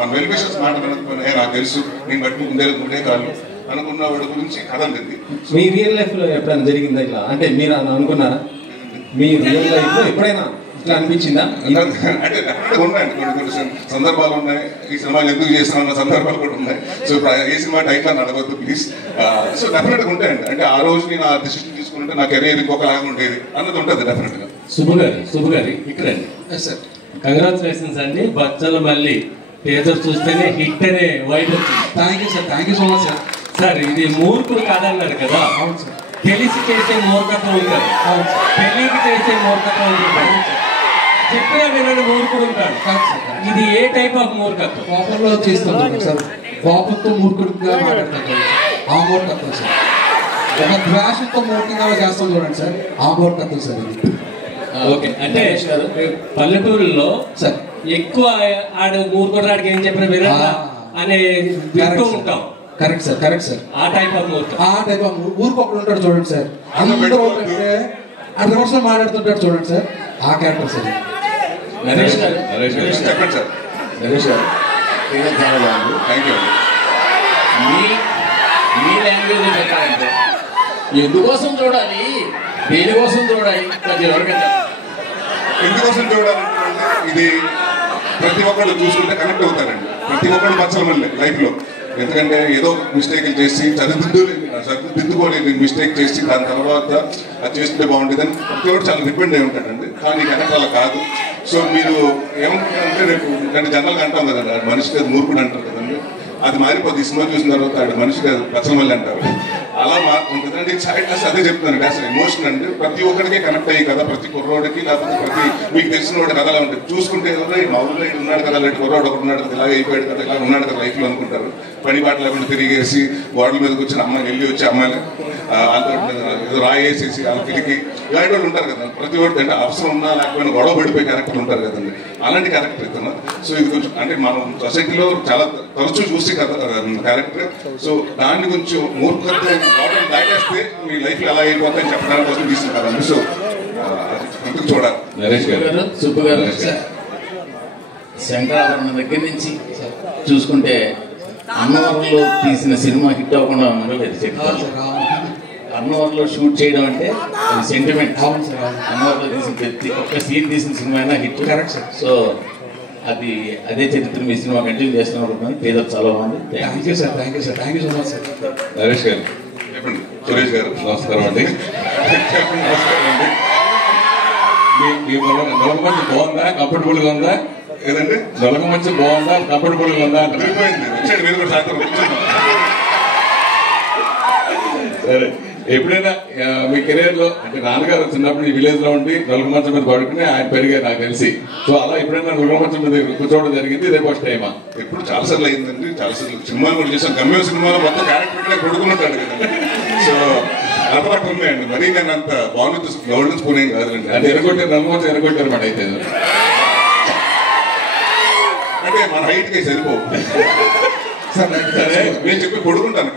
మన well wishers మాట్లాడుకునే నాకు తెలుసు, నేను బట్టి ఉండే కాళ్ళు అనుకున్న వాడి గురించి కథ ఉంది. మీ రియల్ లైఫ్ లో ఎప్పుడైనా జరిగిందా ఇట్లా? అంటే మీరు అనుకున్నారా మీ రియల్ లైఫ్ లో ఎప్పుడైనా ఇట్లా అనిపించిందా? అంటే ఉన్నాయండి, కొన్ని సందర్భాలు ఉన్నాయి. ఈ సినిమాలు ఎందుకు చేస్తున్నా సందర్భాలు కూడా ఉన్నాయి. సో ఏ సినిమా టైప్ అని అడగవద్దు ప్లీజ్. సో డెఫినెట్గా ఉంటాయండి. అంటే ఆ రోజు నేను ఆ డిసిషన్ తీసుకుంటే నా కెరీర్ ఇంకొకలాగా ఉండేది అన్నది ఉంటుంది డెఫినెట్గా. శుభ గారి ఇక్కడండి సార్, కంగ్రాచులేషన్స్ అండి. బచ్చల మళ్ళీ టీజర్ చూస్తేనే హిట్ అనే వైట్ వచ్చింది. Thank you sir, thank you so much sir. Sir ఇది మూర్ఖుడు కాదన్నారు కదా. అవును సార్. తెలిసి చేసే మూర్ఖత్వం ఉంటారు, తెలియక చేసే మూర్ఖత్వం ఉంటారు. చెప్పిన వినని మూర్ఖుడు ఉంటాడు. ఇది ఏ టైప్ ఆఫ్ మూర్ఖత్వం? కోపంలో చేస్తాం సార్, కోపంతో మూర్ఖుడిగా మాట్లాడతాం, ఆ మూర్ఖత్వం సార్. ఒక ద్వేషంతో మూర్ఖంగా చేస్తాం చూడండి సార్, ఆ మూర్ఖత్వం సార్ ఇది. ఓకే, అంటే పల్లెటూరులో సార్ ఎక్కువ ఆడ మూర్ఖుడు ఆడికి ఏం చెప్పిన వినాలా అనే వింటూ ఉంటాం. Correct sir, correct sir. ఆ టైప్ ఆఫ్ మూర్ఖం, ఆ టైప్ ఆఫ్ ఊరికొకడు ఉంటాడు చూడండి సార్, అందరూ ఆ రివర్స్ లో మాట్లాడుతుంటాడు చూడండి సార్, ఆ క్యారెక్టర్ సార్. నరేష్ గారు చెప్పండి సార్. నరేష్ గారు చాలా బాగుంది. Thank you. మీ లాంగ్వేజ్ చెప్పాలంటే ఎందుకోసం చూడాలి, దేనికోసం చూడాలి, అది ఎవరికైనా ఎందుకోసం చూడాలంటే ఇది ప్రతి ఒక్కళ్ళు చూసుకుంటే కనెక్ట్ అవుతారండి. ప్రతి ఒక్కళ్ళు మచ్చలమల్లే లైఫ్లో. ఎందుకంటే ఏదో మిస్టేక్లు చేసి సరిదిద్దుకోలేని మిస్టేక్ చేసి దాని తర్వాత అది చేస్తుంటే బాగుండేదని ప్రతి ఒక్కరు చాలా డిపెండ్ అయి ఉంటాడండి. కానీ కనెక్ట్ అలా కాదు. సో మీరు ఏమంటారంటే రేపు అంటే జనరల్గా అంటాం కదండి, మనిషి కాదు మూర్ఖుడు అంటారు కదండి. అది మారిపోతుంది. ఈ సినిమా చూసిన తర్వాత ఆడు మనిషి కాదు పచ్చమల్లి అంటారు. అలా ఉంటుంది అండి. సైడ్లెస్ అదే చెప్తున్నాను, అసలు ఎమోషన్ అంటే ప్రతి ఒక్కరికి కనెక్ట్ అయ్యి కదా, ప్రతి కుర్రోడికి లేకపోతే ప్రతి మీకు తెలిసిన వాడి కథలా ఉంటుంది. చూసుకుంటే మామూలుగా ఇటు ఉన్నాడు కదా, లేటి కుర్రోడు ఒకటి ఉన్నాడు కదా, ఇలాగ అయిపోయాడు కదా, ఇలా ఉన్నాడు కదా లైఫ్లో అనుకుంటారు. పని బాట లేకుండా తిరిగేసి గోడల మీదకి వచ్చిన అమ్మాయి వెళ్ళి వచ్చి అమ్మాయిలు వాళ్ళతో రాయేసేసి వాళ్ళ తిరిగి ఇలాంటి వాళ్ళు ఉంటారు కదా. ప్రతి ఒక్కటి అంటే అవసరం ఉన్నా లేకపోయినా గొడవ పడిపోయే క్యారెక్టర్లు ఉంటారు కదండి, అలాంటి క్యారెక్టర్ ఇతను. సో ఇది కొంచెం అంటే మనం సొసైటీలో చాలా తరచూ చూసి కదా క్యారెక్టర్. సో దాన్ని కొంచెం మూర్ఖత్వం గొడవలు దాటేస్తే మీ లైఫ్లో ఎలా అయిపోతాయని చెప్పడానికి కోసం తీసుకున్నారు కదండి. సో అందుకు చూడాలి. నరేష్ గారు, సుబ్బు గారు, శంకరాభరణ దగ్గర నుంచి చూసుకుంటే అన్నవరంలో తీసిన సినిమా హిట్ అవ్వకుండా ఉండలేదు. అన్నవరంలో షూట్ చేయడం అంటే అది సెంటిమెంట్. అన్నవరంలో తీసిన ప్రతి ఒక్క సీన్ తీసిన సినిమా అయినా హిట్. Correct sir. సో అది అదే చరిత్ర మీ సినిమా కంటిన్యూ చేస్తున్నారు. పేదలు చాలా బాగుంది. Thank you sir, thank you sir, thank you so much sir. Naresh గారు చెప్పండి. సురేష్ గారు నమస్కారం అండి. నమస్కారం అండి. మీ నొలక మంచి బాగుందా, కంఫర్టబుల్ గా ఉందా? ఏదండి నొలక మంచి బాగుందా, కంఫర్టబుల్ గా ఉందా అంటే వచ్చాడు మీరు కూడా సాయంత్రం. సరే, ఎప్పుడైనా మీ కెరీర్ లో అంటే నాన్నగారు చిన్నప్పుడు ఈ విలేజ్ లో ఉండి నలుగు మంచం మీద పడుకుని ఆయన పెరిగారు నాకు తెలిసి. సో అలా ఎప్పుడైనా నలుగు మంచం మీద కూర్చోవడం జరిగింది, ఇదే ఫస్ట్ టైమా? ఎప్పుడు చాలాసార్లు అయిందండి, చాలాసార్లు సినిమాలు కూడా చేశాను. గమ్యం సినిమాలో మొత్తం క్యారెక్టర్ కొడుకున్నట్టాడు కదండి. సో అలవాటు ఉన్నాయండి. మరీ నేను అంత బాగుంది గవర్నెన్స్ పోనేం కాదండి. అది ఎరగొట్టారు, నలుగు మంచం ఎరగొట్టారు మాట. అయితే అంటే మన హైట్ కి సరిపోవు. సార్ సరే నేను చెప్పి కొడుకుంటాను.